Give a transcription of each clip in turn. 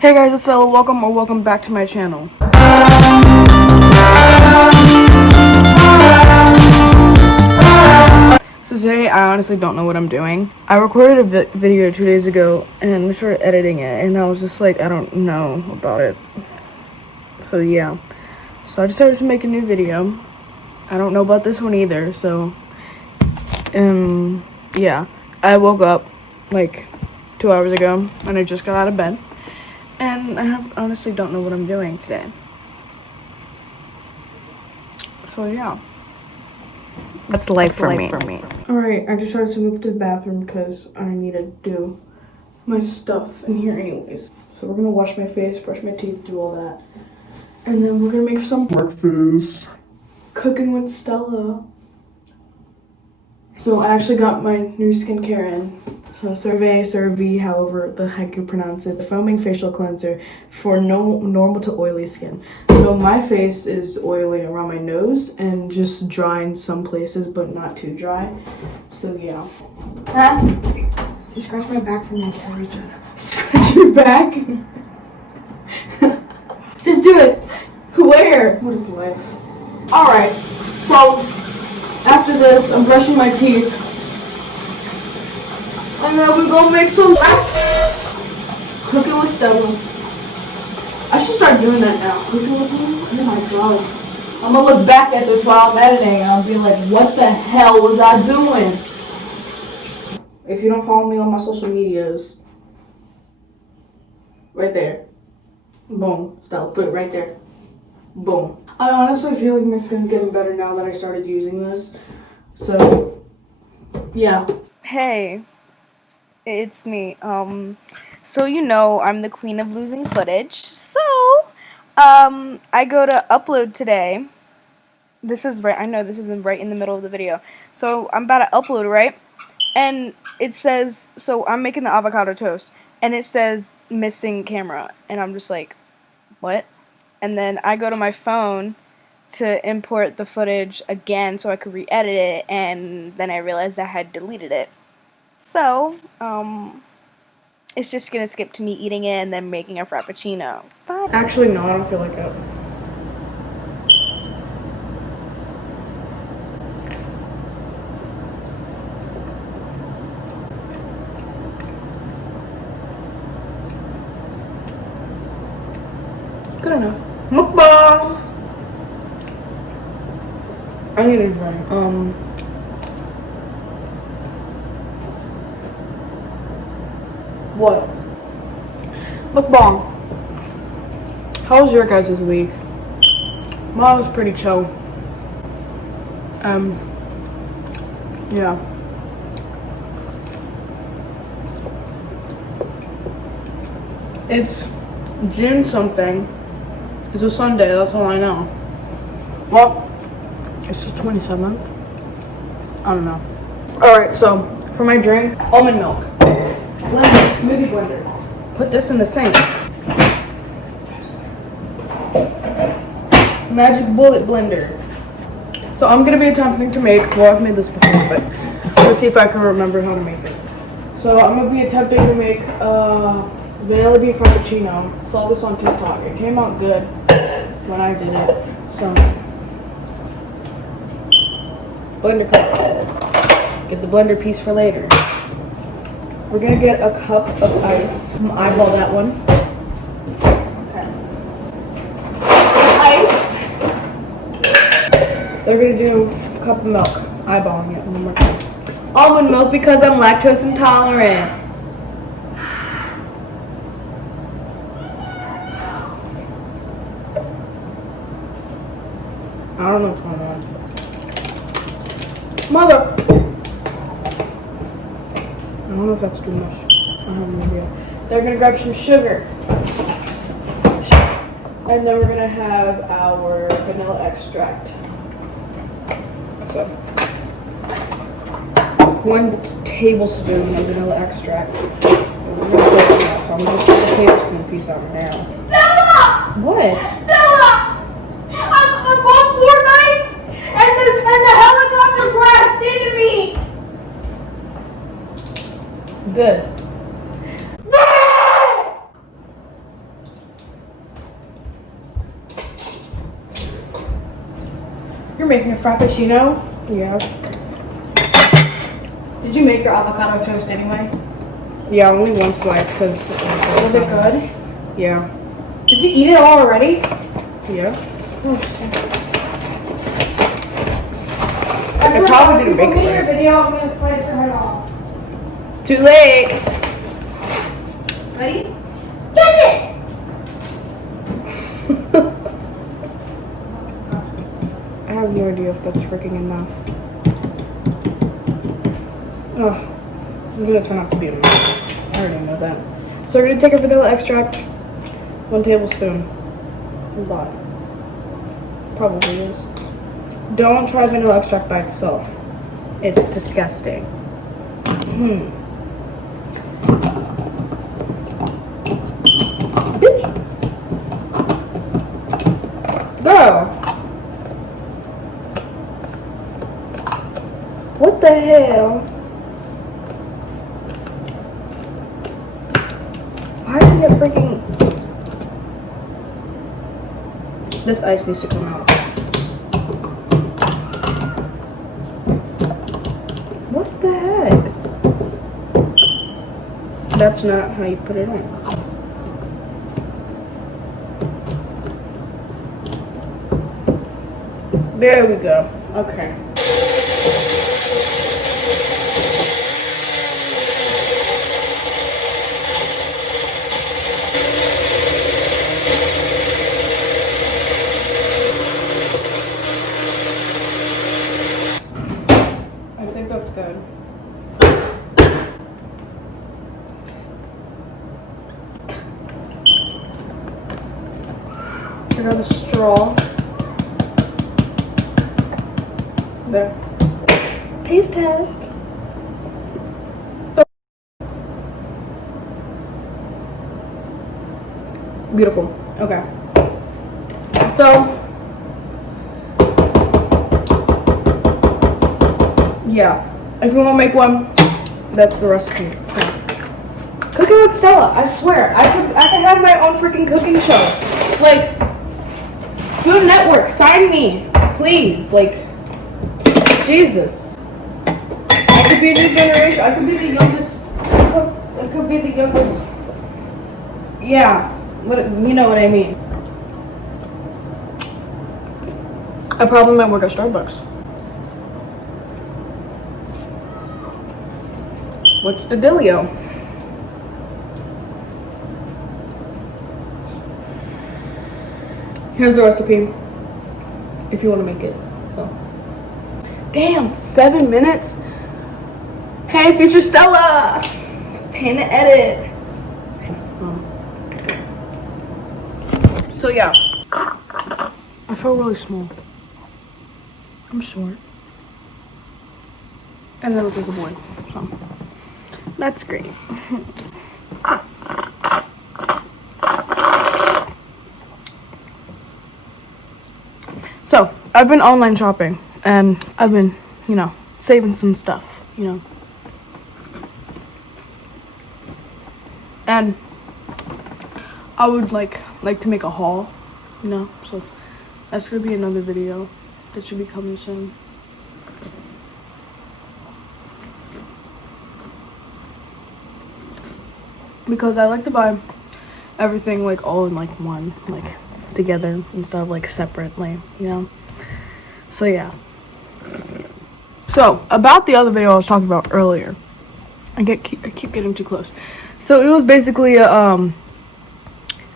Hey guys, it's Stella. Welcome back to my channel. So today, I honestly don't know what I'm doing. I recorded a video 2 days ago and I started editing it, and I was just like, I don't know about it. So yeah. So I decided to make a new video. I don't know about this one either, so yeah. I woke up like 2 hours ago and I just got out of bed. And I honestly don't know what I'm doing today. So yeah. That's life for me. Alright, I decided to move to the bathroom because I need to do my stuff in here anyways. So we're gonna wash my face, brush my teeth, do all that. And then we're gonna make some breakfast. Cooking with Stella. So I actually got my new skincare in. So CeraVe, however the heck you pronounce it, the foaming facial cleanser for normal to oily skin. So my face is oily around my nose and just dry in some places, but not too dry. So yeah. Huh? You scratch my back from my carriage. Scratch your back? Just do it. Where? What is life? Alright, so after this, I'm brushing my teeth. And then we're gonna make some breakfast. Cooking with Stella. I should start doing that now. Cooking with her? Oh my god. I'm gonna look back at this while I'm editing and I'll be like, what the hell was I doing? If you don't follow me on my social medias, right there. Boom. Stella, put it right there. Boom. I honestly feel like my skin's getting better now that I started using this. So, yeah. Hey. It's me. So you know I'm the queen of losing footage. So, I go to upload today. This is right. I know this is right in the middle of the video. So I'm about to upload, right? And it says, so I'm making the avocado toast, and it says missing camera, and I'm just like, what? And then I go to my phone to import the footage again so I could re-edit it, and then I realized I had deleted it. So, it's just gonna skip to me eating it and then making a frappuccino. Bye. Actually, no, I don't feel like it. Good enough. Mukbang! I need a drink. What? Mukbang. How was your guys' week? Mine was pretty chill. Yeah. It's June something. It's a Sunday, that's all I know. Well, it's the 27th. I don't know. Alright, so for my drink, almond milk. Blender, smoothie blender. Put this in the sink. Magic bullet blender. So I'm gonna be attempting to make, well, I've made this before, but let's see if I can remember how to make it. So I'm gonna be attempting to make vanilla bean frappuccino. Saw this on TikTok. It came out good when I did it. So blender cup. Get the blender piece for later. We're gonna get a cup of ice. I'm gonna eyeball that one. Okay. Ice. They're gonna do a cup of milk. Eyeballing it one more time. Almond milk because I'm lactose intolerant. I don't know what's going on. Mother! I don't know if that's too much. I have no idea. They're gonna grab some sugar. And then we're gonna have our vanilla extract. So, 1 tablespoon of vanilla extract. We're gonna put it out, so I'm just gonna take a tablespoon piece out now. Stella! What? Stella! I'm on Fortnite and the helicopter crashed into me! Good. You're making a frappuccino? Yeah. Did you make your avocado toast anyway? Yeah, only one slice because. Was it good? Yeah. Did you eat it all already? Yeah. I probably didn't make it your video. I'm gonna slice your head off. Too late. Ready? Catch it! I have no idea if that's freaking enough. Oh, this is gonna turn out to be a mess. I already know that. So we're gonna take our vanilla extract, 1 tablespoon. A lot. Probably is. Don't try vanilla extract by itself. It's disgusting. Bitch. Girl. What the hell? Why isn't it freaking... This ice needs to come out. What the heck? That's not how you put it on. There we go. Okay. I think that's good. I got a straw. There. Taste test. Beautiful. Okay. So, yeah. If you want to make one, that's the recipe. Yeah. Cooking with Stella. I swear, I could have my own freaking cooking show. Like, Food Network, sign me, please. Like, Jesus. I could be a new generation. I could be the youngest. I could be the youngest. Yeah. What, you know what I mean. I probably might work at Starbucks. What's the dealio? Here's the recipe if you want to make it. So. Damn, 7 minutes? Hey, future Stella! Pain to edit. So yeah, I feel really small. I'm short. And I look like a boy, so that's great. So, I've been online shopping, and I've been, saving some stuff, And I would like to make a haul, so that's gonna be another video that should be coming soon. Because I like to buy everything like all in like one, like together instead of like separately, So yeah. So about the other video I was talking about earlier, I keep getting too close. So it was basically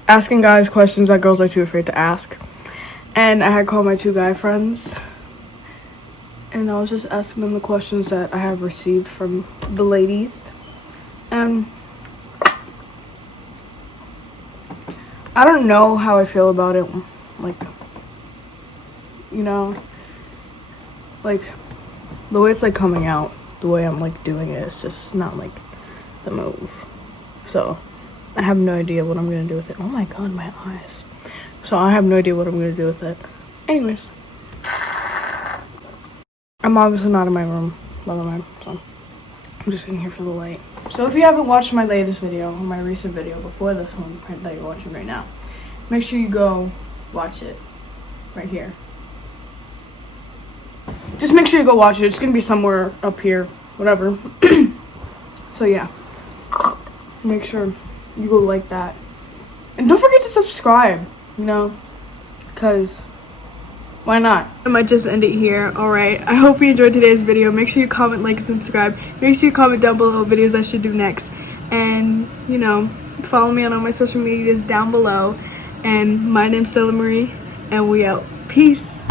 asking guys questions that girls are too afraid to ask, and I had called my 2 guy friends, and I was just asking them the questions that I have received from the ladies, and I don't know how I feel about it, like the way it's like coming out, the way I'm like doing it, it's just not like the move. So I have no idea what I'm gonna do with it. Oh my god, my eyes. So I have no idea what I'm gonna do with it. Anyways, I'm obviously not in my room, by the way, so I'm just in here for the light. So if you haven't watched my latest video, or my recent video before this one that you're watching right now, make sure you go watch it right here. just make sure you go watch it. It's gonna be somewhere up here, whatever. So yeah, make sure you go like that, and don't forget to subscribe, you know, because why not? I might just end it here. All right, I hope you enjoyed today's video. Make sure you comment, like, and subscribe. Make sure you comment down below videos I should do next, and you know, follow me on all my social medias down below. And my name's Stella Marie, and we out. Peace.